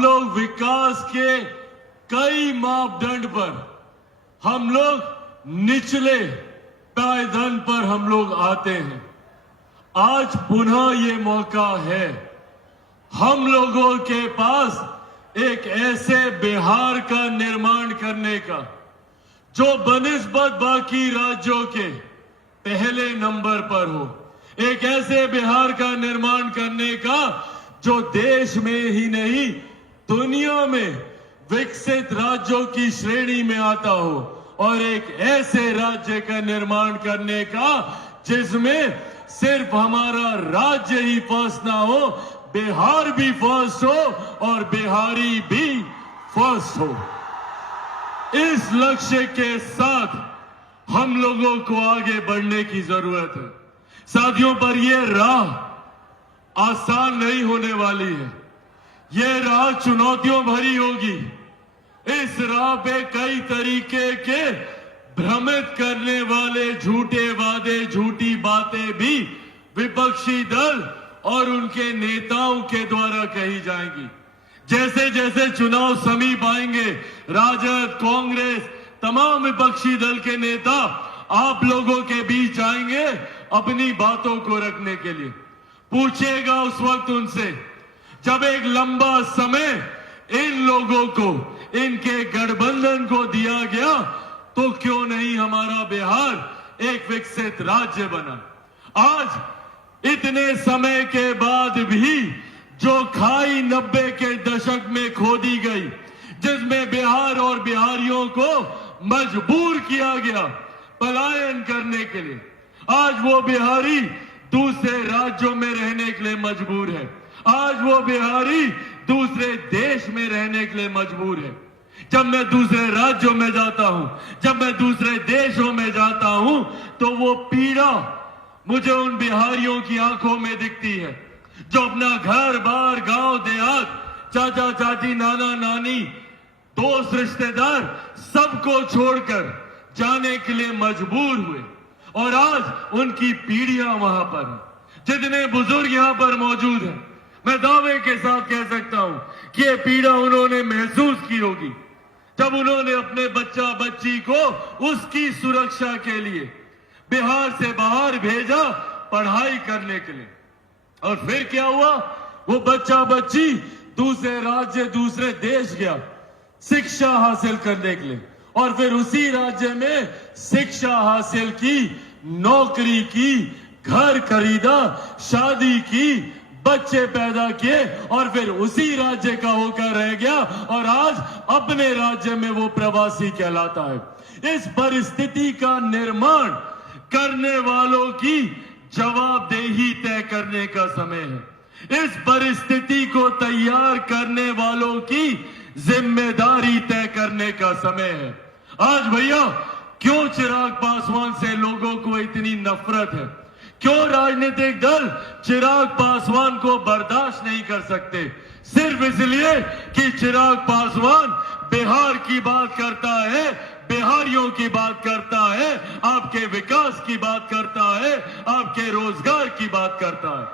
हम लोग विकास के कई मापदंड पर हम लोग निचले पायदान पर हम लोग आते हैं। आज पुनः ये मौका है हम लोगों के पास एक ऐसे बिहार का निर्माण करने का जो बनिस्बत बाकी राज्यों के पहले नंबर पर हो, एक ऐसे बिहार का निर्माण करने का जो देश में ही नहीं दुनिया में विकसित राज्यों की श्रेणी में आता हो, और एक ऐसे राज्य का निर्माण करने का जिसमें सिर्फ हमारा राज्य ही फर्स्ट ना हो, बिहार भी फर्स्ट हो और बिहारी भी फर्स्ट हो। इस लक्ष्य के साथ हम लोगों को आगे बढ़ने की जरूरत है। साथियों, पर यह राह आसान नहीं होने वाली है। यह राह चुनौतियों भरी होगी। इस राह पे कई तरीके के भ्रमित करने वाले झूठे वादे, झूठी बातें भी विपक्षी दल और उनके नेताओं के द्वारा कही जाएंगी। जैसे जैसे चुनाव समीप आएंगे, राजद, कांग्रेस, तमाम विपक्षी दल के नेता आप लोगों के बीच आएंगे अपनी बातों को रखने के लिए। पूछिएगा उस वक्त उनसे, जब एक लंबा समय इन लोगों को, इनके गठबंधन को दिया गया, तो क्यों नहीं हमारा बिहार एक विकसित राज्य बना। आज इतने समय के बाद भी जो खाई 90 के दशक में खोदी गई, जिसमें बिहार और बिहारियों को मजबूर किया गया पलायन करने के लिए, आज वो बिहारी दूसरे राज्यों में रहने के लिए मजबूर है। आज वो बिहारी दूसरे देश में रहने के लिए मजबूर है। जब मैं दूसरे राज्यों में जाता हूं, जब मैं दूसरे देशों में जाता हूं, तो वो पीड़ा मुझे उन बिहारियों की आंखों में दिखती है जो अपना घर बार, गांव देहात, चाचा चाची, नाना नानी, दोस्त रिश्तेदार सबको छोड़कर जाने के लिए मजबूर हुए, और आज उनकी पीढ़ियां वहां पर हैं। जितने बुजुर्ग यहां पर मौजूद हैं, मैं दावे के साथ कह सकता हूं कि ये पीड़ा उन्होंने महसूस की होगी जब उन्होंने अपने बच्चा बच्ची को उसकी सुरक्षा के लिए बिहार से बाहर भेजा पढ़ाई करने के लिए। और फिर क्या हुआ, वो बच्चा बच्ची दूसरे राज्य, दूसरे देश गया शिक्षा हासिल करने के लिए, और फिर उसी राज्य में शिक्षा हासिल की, नौकरी की, घर खरीदा, शादी की, बच्चे पैदा किए, और फिर उसी राज्य का होकर रह गया, और आज अपने राज्य में वो प्रवासी कहलाता है। इस परिस्थिति का निर्माण करने वालों की जवाबदेही तय करने का समय है। इस परिस्थिति को तैयार करने वालों की जिम्मेदारी तय करने का समय है। आज भैया, क्यों चिराग पासवान से लोगों को इतनी नफरत है? क्यों राजनीतिक दल चिराग पासवान को बर्दाश्त नहीं कर सकते? सिर्फ इसलिए कि चिराग पासवान बिहार की बात करता है, बिहारियों की बात करता है, आपके विकास की बात करता है, आपके रोजगार की बात करता है,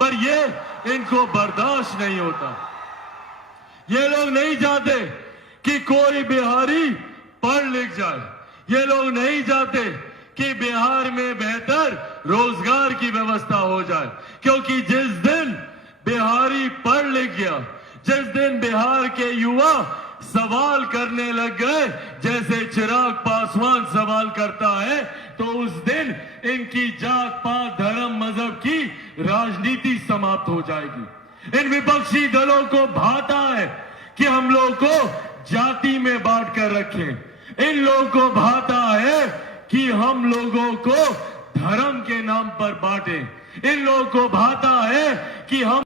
पर ये इनको बर्दाश्त नहीं होता। ये लोग नहीं चाहते कि कोई बिहारी पढ़ लिख जाए। ये लोग नहीं चाहते कि बिहार में बेहतर रोजगार की व्यवस्था हो जाए, क्योंकि जिस दिन बिहारी पढ़ लिख गया, जिस दिन बिहार के युवा सवाल करने लग गए जैसे चिराग पासवान सवाल करता है, तो उस दिन इनकी जात पात, धर्म, मजहब की राजनीति समाप्त हो जाएगी। इन विपक्षी दलों को भाता है कि हम लोग को जाति में बांट कर रखें। इन लोगों को भाता है कि हम लोगों को धर्म के नाम पर बांटें। इन लोगों को भाता है कि हम